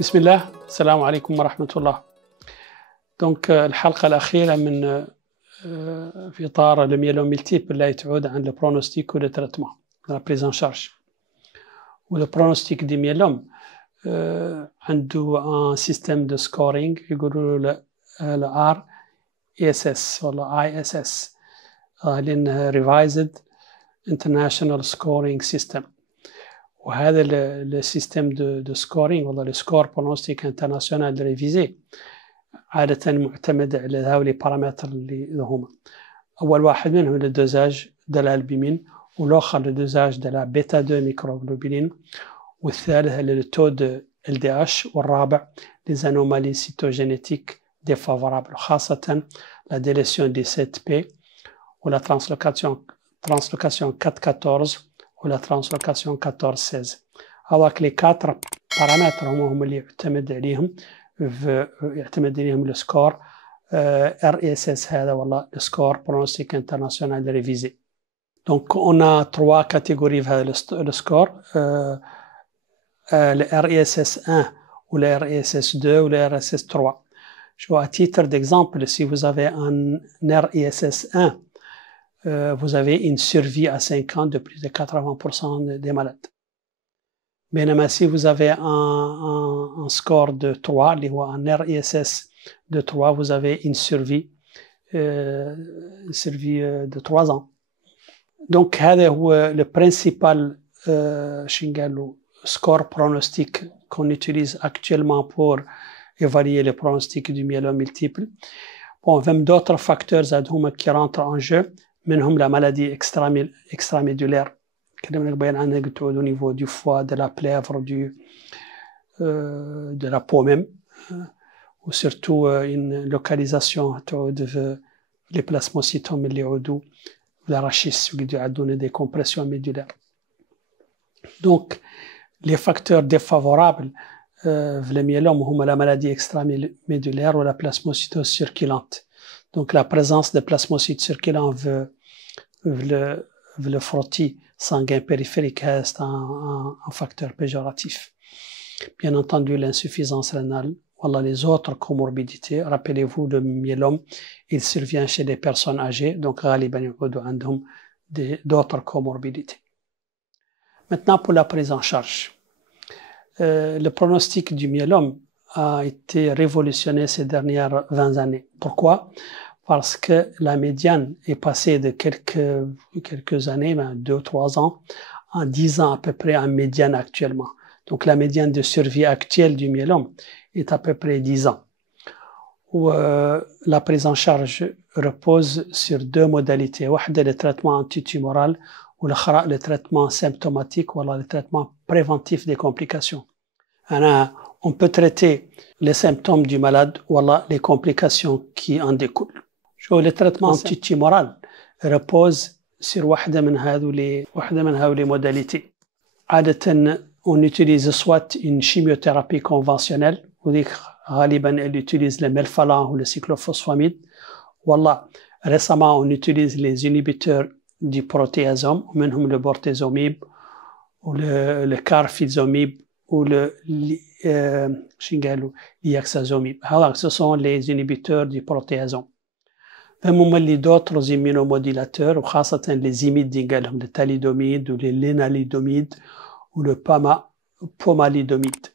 بسم الله، السلام عليكم ورحمة الله. دونك الحلقة الأخيرة من في إطار الميلوم ملتيبل اللي تعود عن البرونوستيك و لو تريتمون لا بريز ان شارج. و لو برونوستيك دي ميلوم عنده ان سيستيم دو سكورينغ يقولوا له الار اي اس اس ولا اي اس اس لأنها ريفايزد انترناشونال سكورينغ سيستم. وهذا السيستم دو سكورينغ ولا السكور برونوستيك انترناسيونال ريفيزي عادة معتمد على هؤلاء البارامتر اللي هما. أول واحد منهم الدوزاج de l'albumine والآخر الدوزاج de la بيتا 2 ميكروغلوبولين والثالث le taux de LDH والرابع les anomalies cytogénétiques défavorables خاصة la délétion du 7P ou la translocation 414 ou la translocation 1416. هذاك les 4 paramètres هم اللي يعتمد عليهم السكور RSS هذا والله السكور برونوستيك انترناسيونال ريفيزي. دونك on a 3 catégories في هذا السكور le RSS 1 ou le RSS 2 ou le RSS 3. À titre d'exemple, si vous avez un RSS 1, vous avez une survie à 5 ans de plus de 80% des malades. بينما si vous avez un score de 3 اللي هو un RSS de 3, vous avez une survie de 3 ans. Donc هذا هو le principal score pronostic qu'on utilise actuellement pour évaluer le pronostic du myélome multiple. Bon, même d'autres facteurs qui rentrent en jeu, منهم la maladie extramédullaire au niveau du foie, de la plèvre, de la peau même, ou surtout une localisation les plasmocytomes اللي يعودوا للرشيش ويعدون des compressions médulaires. Donc les facteurs défavorables في الميلوم هما la maladie extramédullaire ou la plasmocytose circulante. Donc la présence de plasmocytes circulants le frottis sanguin périphérique est un facteur péjoratif. Bien entendu, l'insuffisance rénale, voilà les autres comorbidités. Rappelez-vous, le myélome, il survient chez les personnes âgées, donc d'autres comorbidités. Maintenant, pour la prise en charge. Le pronostic du myélome a été révolutionné ces dernières 20 années. Pourquoi ? Parce que la médiane est passée de quelques années, 2 ou 3 ans, à 10 ans à peu près en médiane actuellement. Donc la médiane de survie actuelle du myélome est à peu près 10 ans. Où la prise en charge repose sur 2 modalités. واحدة le traitement antitumoral ou le traitement symptomatique ou le traitement préventif des complications. On peut traiter les symptômes du malade ou les complications qui en découlent. Le traitement antitumoral repose sur واحدة من هذه modalités. عادة on utilise soit une chimiothérapie conventionnelle وذيك غالبا elle utilise le melphalan ou le cyclophosphamide. Récemment on utilise les inhibiteurs du protéasome ومنهم le bortezomib ou le carfilzomib ou le liaxazomib. Ce sont les inhibiteurs du protéasome. Même d'autres immunomodulateurs, ou les imides, le thalidomide ou le lénalidomide ou le pomalidomide.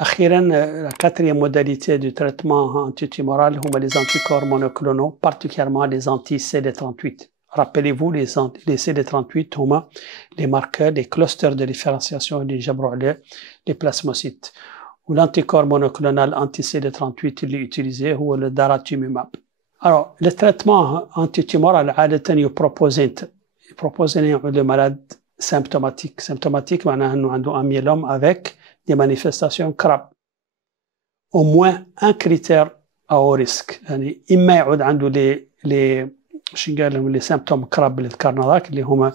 La 4e modalité du traitement antitumoral, les anticorps monoclonaux, particulièrement les anti-CD38. Rappelez-vous, les CD38 sont les marqueurs, les clusters de différenciation des jabrolets, les plasmocytes. Ou l'anticorps monoclonal anti-CD38 il est utilisé, ou le daratumumab. Alors, le traitement antitumoral, il propose le malade symptomatique. Symptomatique, c'est un myélome avec des manifestations graves. Au moins un critère à haut risque. إما يعود عنده les symptômes graves اللي ذكرنا ذاك اللي هما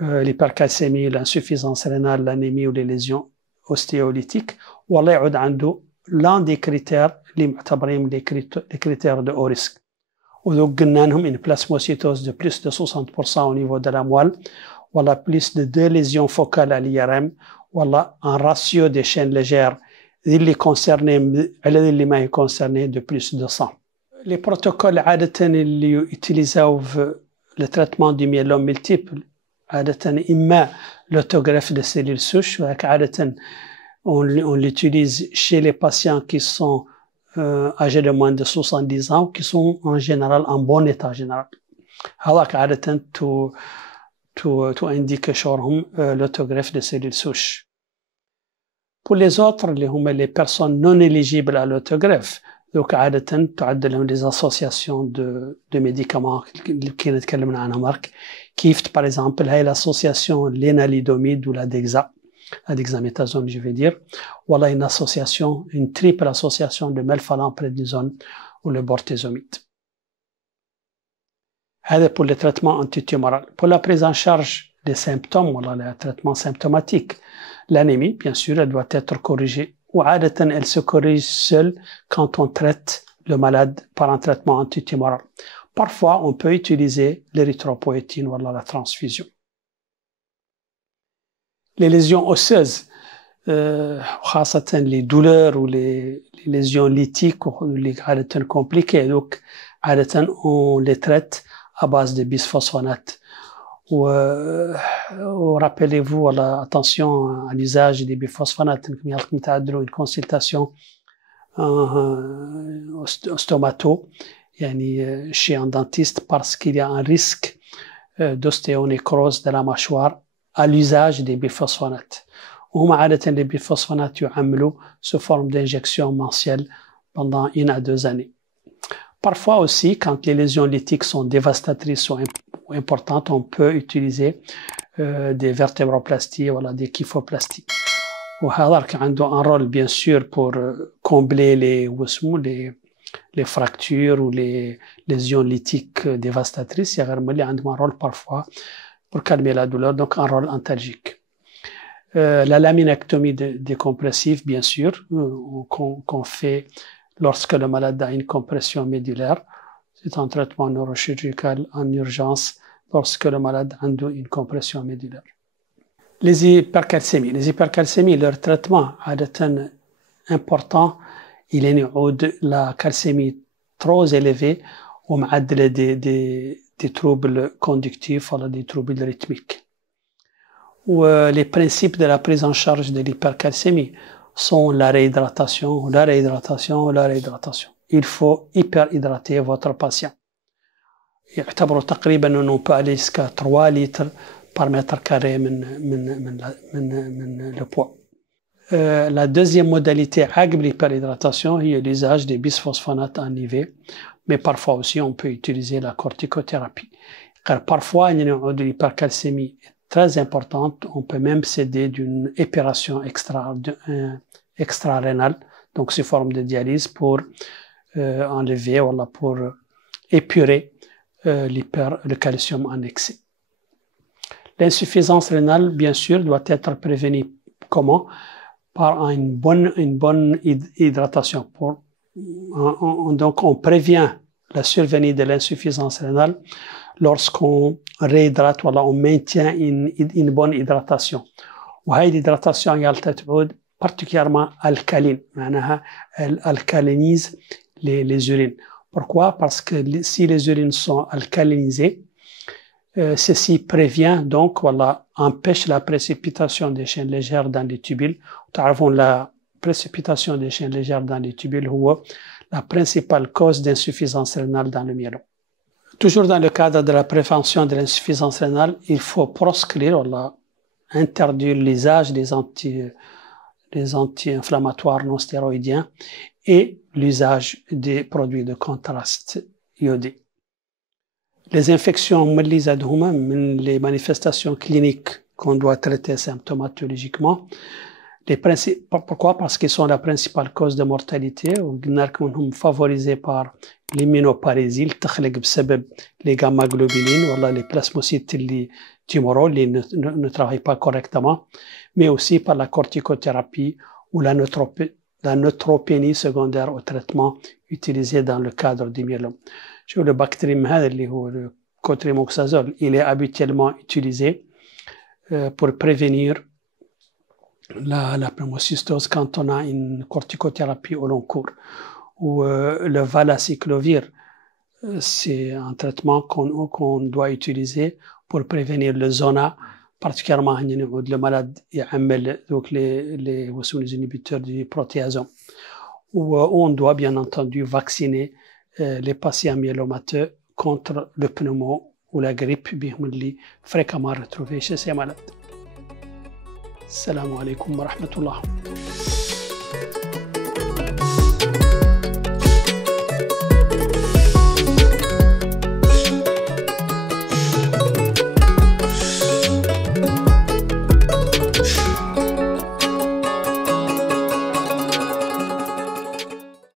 l'hypercalcémie, l'insuffisance rénale, l'anémie ou les lésions ostéolytiques, ولا يعود عنده l'un des critères اللي معتبرين les critères de haut risque. وذوك قلنا لهم une plasmocytose de plus de 60% au niveau de la moelle, ولا plus de 2 lésions focales à l'IRM, ولا un ratio des chaînes légères اللي concernés على اللي ما concernés de plus de 100. Les protocoles عادة اللي يتيليزاو في le traitement du myélome multiple عادة إما l'autogreffe de cellules souches عادة on l'utilise chez les patients qui sont âgés de moins de 70 ans ou qui sont en général en bon état général. هذاك عادة indique شورهم l'autogreffe de cellules souches. Pour les autres اللي هما les personnes non éligibles à l'autogreffe donc عادة تعد لهم des associations de médicaments اللي كنا نتكلمنا عنها مارك كيف par exemple هاي l'association lénalidomide ou la dexaméthasone je vais dire voilà une triple association de melphalan-prednisone ou le bortezomib. هذا pour le traitement antitumoral. Pour la prise en charge des symptômes voilà le traitement symptomatique l'anémie bien sûr elle doit être corrigée ou عادة elle se corrige seule quand on traite le malade par un traitement antitumoral. Parfois on peut utiliser l'érythropoïétine voilà la transfusion. Les lésions osseuses خاصة les douleurs ou les lésions lytiques ou les عادة compliquées donc عادة on les traite à base de bisphosphonates. Rappelez-vous voilà, attention à l'usage des biphosphonates une consultation stomato chez un dentiste parce qu'il y a un risque d'ostéonécrose de la mâchoire à l'usage des biphosphonates. وهم عادة les biphosphonates يعملوا sous forme d'injection mensuelle pendant 1 à 2 années. Parfois aussi, quand les lésions lytiques sont dévastatrices ou importantes, on peut utiliser des vertébroplasties, voilà, des kyphoplasties. وهذا عنده un rôle bien sûr pour combler les fractures ou les lésions lytiques dévastatrices. Il y a un rôle parfois pour calmer la douleur, donc un rôle antalgique. La laminectomie décompressive, bien sûr, qu'on fait lorsque le malade a une compression médulaire. C'est un traitement neurochirurgical en urgence lorsque le malade a une compression médulaire. Les hypercalcémies, leur traitement عادة important, il est la calcémie trop élevée ومعدلة des troubles conductifs ou des troubles rythmiques. Les principes de la prise en charge de l'hypercalcémie sont la réhydratation. Il faut hyperhydrater votre patient. يعتبروا تقريبا انه on peut aller jusqu'à 3 litres par mètre carré من le poids. La deuxième modalité عقب l'hyperhydratation هي l'usage des bisphosphonates en IV, mais parfois aussi on peut utiliser la corticothérapie. Car parfois il y a une hypercalcémie très importante, on peut même céder d'une épuration extra-rénale, donc sous forme de dialyse pour enlever, voilà, pour épurer le calcium en excès. L'insuffisance rénale, bien sûr, doit être prévenue comment? Par une bonne hydratation. Donc on prévient la survenue de l'insuffisance rénale lorsqu'on réhydrate, voilà, on maintient une bonne hydratation. وهي l'hydratation تعود particulièrement alcaline, elle alcalinise les urines. Pourquoi? Parce que si les urines sont alcalinisées, ceci prévient donc, voilà, empêche la précipitation des chaînes légères dans les tubules. La précipitation des chaînes légères dans les tubules est la principale cause d'insuffisance rénale dans le myélome. Toujours dans le cadre de la prévention de l'insuffisance rénale, il faut proscrire, voilà, interdire l'usage des anti-inflammatoires non stéroïdiens et l'usage des produits de contraste iodés. Les infections les manifestations cliniques qu'on doit traiter symptomatologiquement. Pourquoi? Parce qu'ils sont la principale cause de mortalité ou favorisés par l'immunoparésie, les gamma-globulines, voilà, les plasmocytes tumoraux ne travaillent pas correctement, mais aussi par la corticothérapie ou la neutropénie secondaire au traitement utilisé dans le cadre du myélome. Le bactérien, le cotrimoxazole, il est habituellement utilisé pour prévenir la pneumocystose quand on a une corticothérapie au long cours. Ou le valacyclovir, c'est un traitement qu'on doit utiliser pour prévenir le zona, particulièrement le malade donc les inhibiteurs du protéasome. Où on doit bien entendu vacciner les patients myélomateux contre le pneumo ou la grippe fréquemment retrouvée chez ces malades. Assalamu alaikum wa rahmatullah.